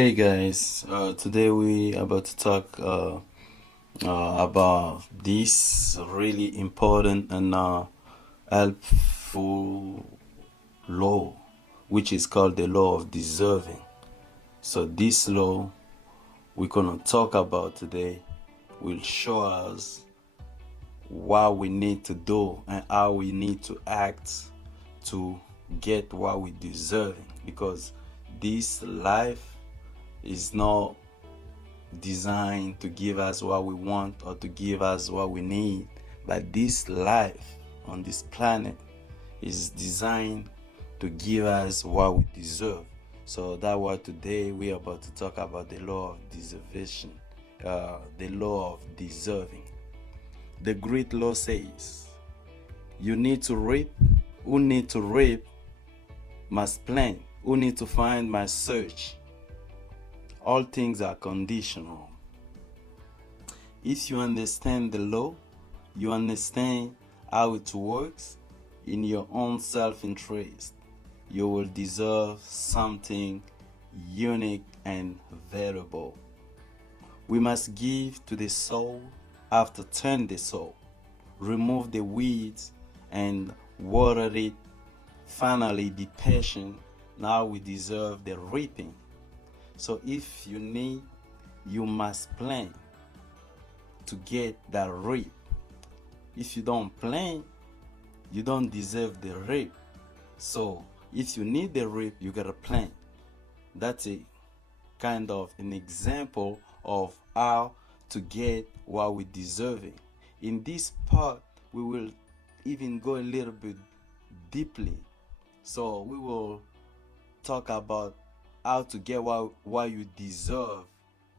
Hey guys, today we about to talk about this really important and helpful law, which is called the law of deserving. So this law we're gonna talk about today will show us what we need to do and how we need to act to get what we deserving, because this life is not designed to give us what we want or to give us what we need, but this life on this planet is designed to give us what we deserve. So that's why today we are about to talk about the law of deservation, the law of deserving. The great law says, you need to reap, who need to reap must plant, who need to find must search. All things are conditional. If you understand the law, you understand how it works in your own self-interest. You will deserve something unique and valuable. We must give to the soul after turn the soul, remove the weeds and water it. Finally, be patient. Now we deserve the reaping. So if you need, you must plan to get that reap. If you don't plan, you don't deserve the reap. So if you need the reap, you gotta plan. That's a kind of an example of how to get what we deserving. In this part, we will even go a little bit deeply. So we will talk about how to get what you deserve,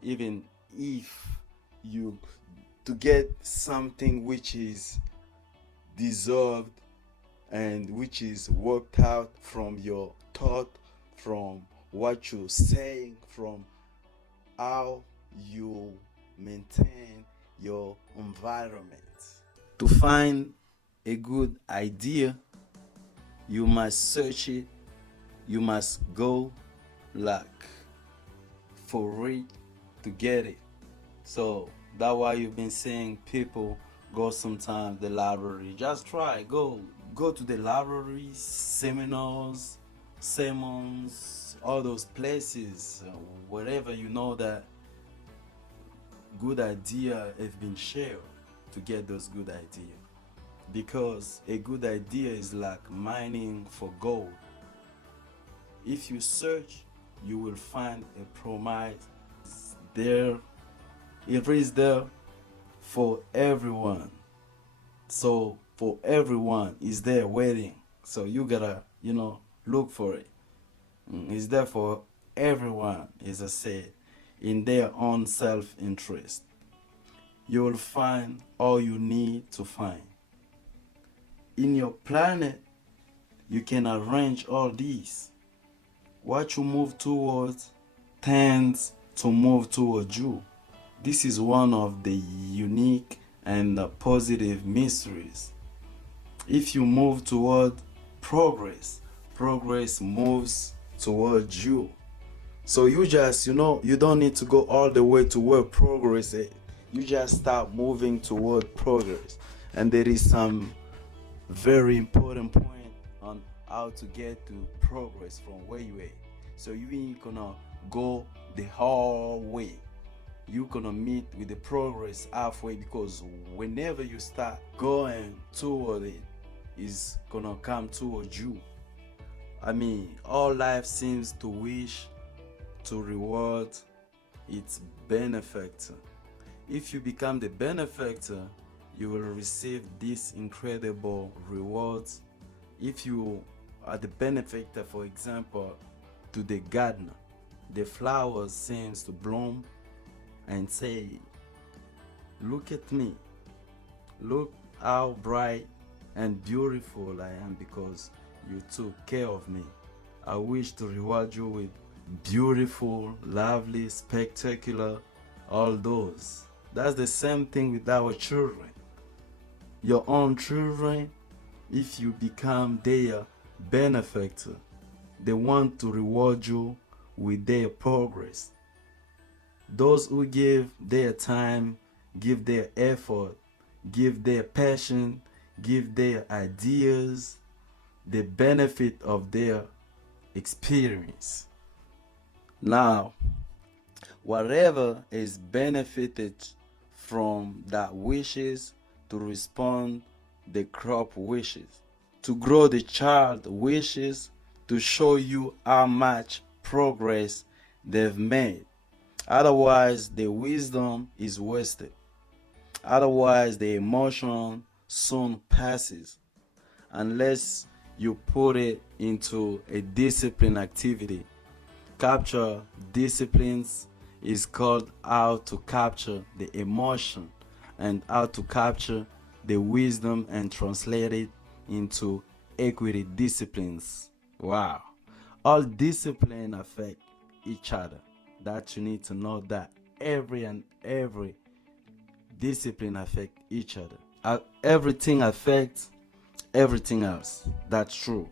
even if you to get something which is deserved and which is worked out from your thought, from what you say, from how you maintain your environment. To find a good idea, you must search it, you must go like for it to get it. So that's why you've been seeing people go sometimes the library. Just try, go to the library, seminars, sermons, all those places, wherever you know that good idea have been shared, to get those good ideas. Because a good idea is like mining for gold. If you search, you will find a promise there. It is there for everyone. So for everyone is there waiting. So you gotta, look for it. It's there for everyone, as I said, in their own self-interest. You will find all you need to find. In your planet, you can arrange all these. What you move towards tends to move towards you. This is one of the unique and positive mysteries. If you move toward progress, progress moves towards you. So you just, you don't need to go all the way to where progress is. You just start moving toward progress. And there is some very important point on how to get to progress from where you are. So you ain't gonna go the whole way. You gonna meet with the progress halfway, because whenever you start going toward it, it's gonna come towards you. I mean, all life seems to wish to reward its benefactor. If you become the benefactor, you will receive these incredible rewards. If you are the benefactor, for example, to the gardener, the flowers seems to bloom and say, look at me, look how bright and beautiful I am because you took care of me. I wish to reward you with beautiful, lovely, spectacular, all those. That's the same thing with our children. Your own children, if you become their benefactor, they want to reward you with their progress. Those who give their time, give their effort, give their passion, give their ideas, the benefit of their experience. Now, whatever is benefited from that wishes to respond the crop wishes. To grow the child wishes to show you how much progress they've made. Otherwise, the wisdom is wasted. Otherwise, the emotion soon passes unless you put it into a discipline activity. Capture disciplines is called how to capture the emotion and how to capture the wisdom and translate it into equity disciplines. Wow. All discipline affect each other. That you need to know that every discipline affect each other. Everything affects everything else. That's true.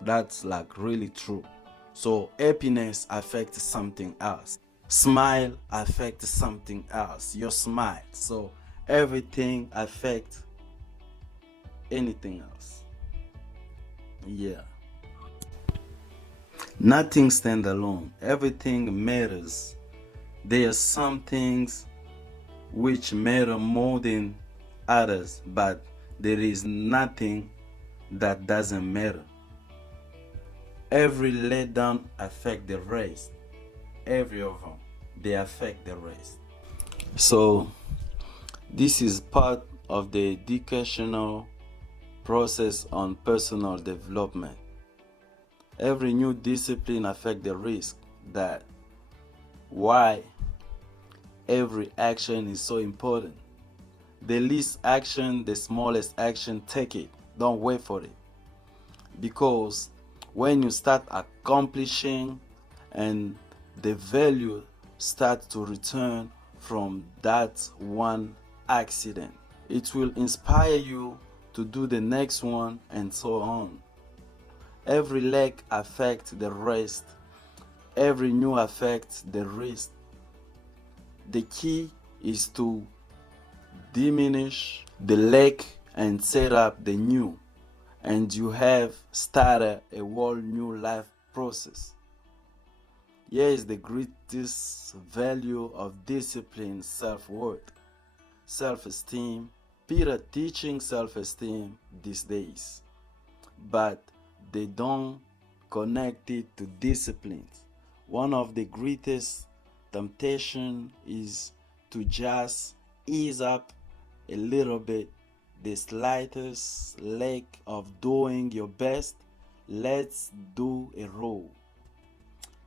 That's like really true. So happiness affects something else. Smile affects something else. Your smile. So everything affects anything else. Yeah. Nothing stands alone. Everything matters. There are some things which matter more than others, but there is nothing that doesn't matter. Every letdown affects the rest. Every of them, they affect the rest. So this is part of the educational process on personal development. Every new discipline affects the risk. That why every action is so important. The least action, the smallest action, take it. Don't wait for it. Because when you start accomplishing and the value starts to return from that one accident, it will inspire you to do the next one and so on. Every leg affects the rest. Every new affects the rest. The key is to diminish the leg and set up the new, and you have started a whole new life process. Here is the greatest value of discipline: self-worth, self-esteem. People teaching self-esteem these days, but they don't connect it to disciplines. One of the greatest temptation is to just ease up a little bit the slightest lack of doing your best. Let's do a roll.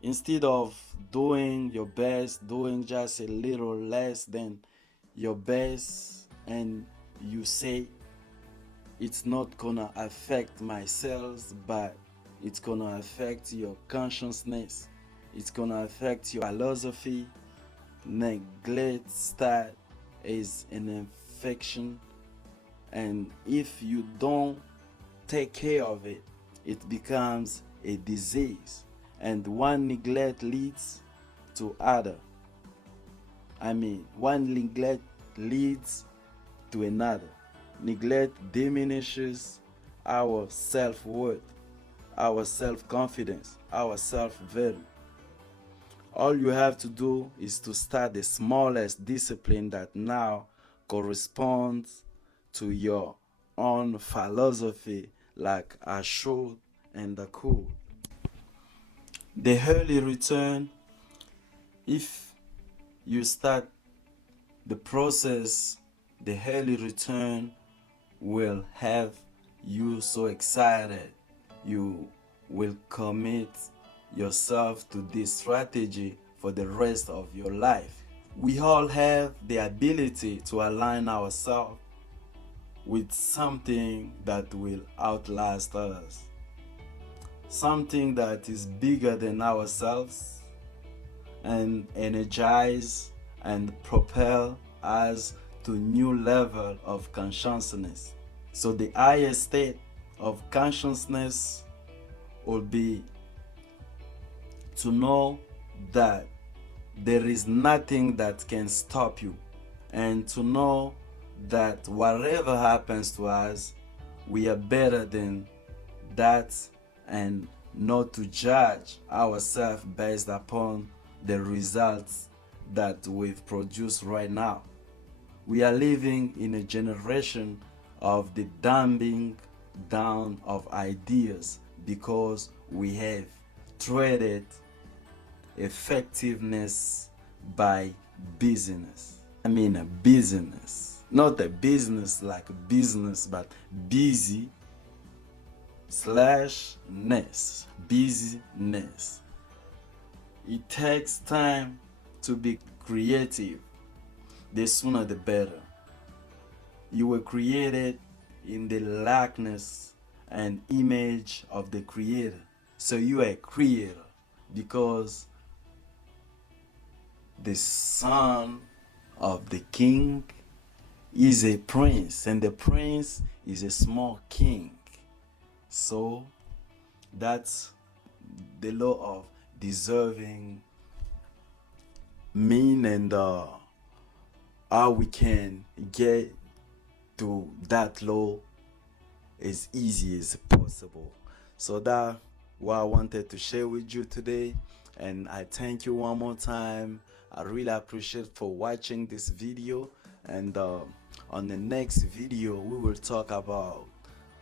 Instead of doing your best, doing just a little less than your best, and you say it's not gonna affect my sales, but it's gonna affect your consciousness, it's gonna affect your philosophy. Neglect start is an infection, and if you don't take care of it, it becomes a disease, and one neglect leads to other. One neglect leads to another. Neglect diminishes our self-worth, our self-confidence, our self-value. All you have to do is to start the smallest discipline that now corresponds to your own philosophy, like I should and I could. The early return, if you start the process, the early return will have you so excited. You will commit yourself to this strategy for the rest of your life. We all have the ability to align ourselves with something that will outlast us, something that is bigger than ourselves and energize and propel us to new level of consciousness. So the highest state of consciousness will be to know that there is nothing that can stop you, and to know that whatever happens to us, we are better than that, and not to judge ourselves based upon the results that we've produced right now. We are living in a generation of the dumbing down of ideas because we have traded effectiveness by business. I mean a business, not a business like a business, but busy slash ness, business. It takes time to be creative. The sooner the better. You were created in the likeness and image of the Creator. So you are a creator because the son of the king is a prince, and the prince is a small king. So that's the law of deserving mean, and how we can get to that law as easy as possible. So that what I wanted to share with you today, and I thank you one more time. I really appreciate for watching this video, and on the next video we will talk about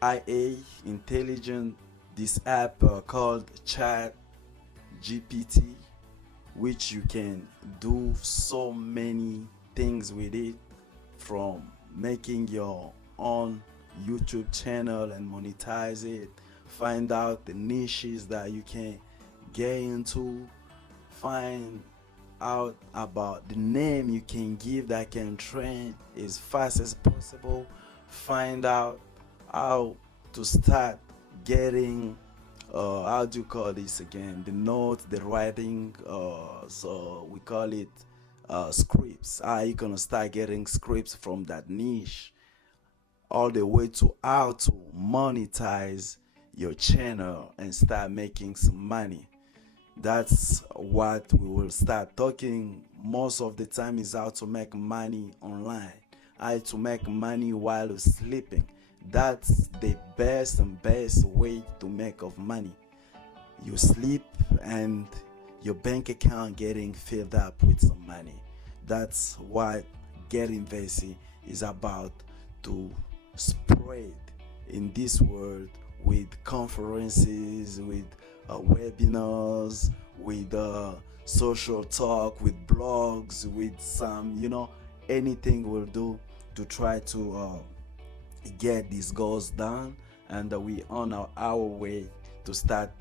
IA intelligent, this app called Chat GPT, which you can do so many things with it, from making your own YouTube channel and monetize it, find out the niches that you can get into, find out about the name you can give that can trend as fast as possible, find out how to start getting how do you call this again, the notes, the writing, so we call it scripts. How you gonna start getting scripts from that niche, all the way to how to monetize your channel and start making some money. That's what we will start talking most of the time, is how to make money online, how to make money while you're sleeping. That's the best and best way to make of money. You sleep and your bank account getting filled up with some money. That's what Getinvesty is about to spread in this world, with conferences, with webinars, with social talk, with blogs, with some, anything we'll do to try to get these goals done. And we on our way to start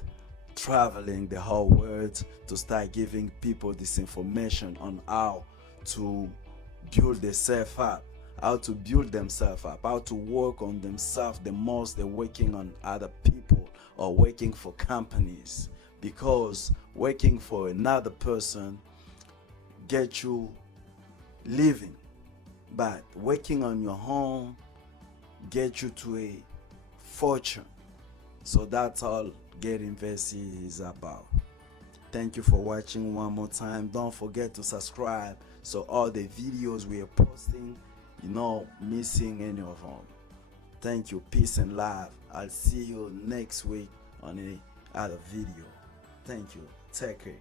traveling the whole world, to start giving people this information on how to build themselves up, how to build themselves up, how to work on themselves the most they're working on other people or working for companies. Because working for another person get you living, but working on your own get you to a fortune. So that's all Getinvesty is about. Thank you for watching one more time. Don't forget to subscribe so all the videos we are posting, you're not missing any of them. Thank you. Peace and love. I'll see you next week on another video. Thank you. Take care.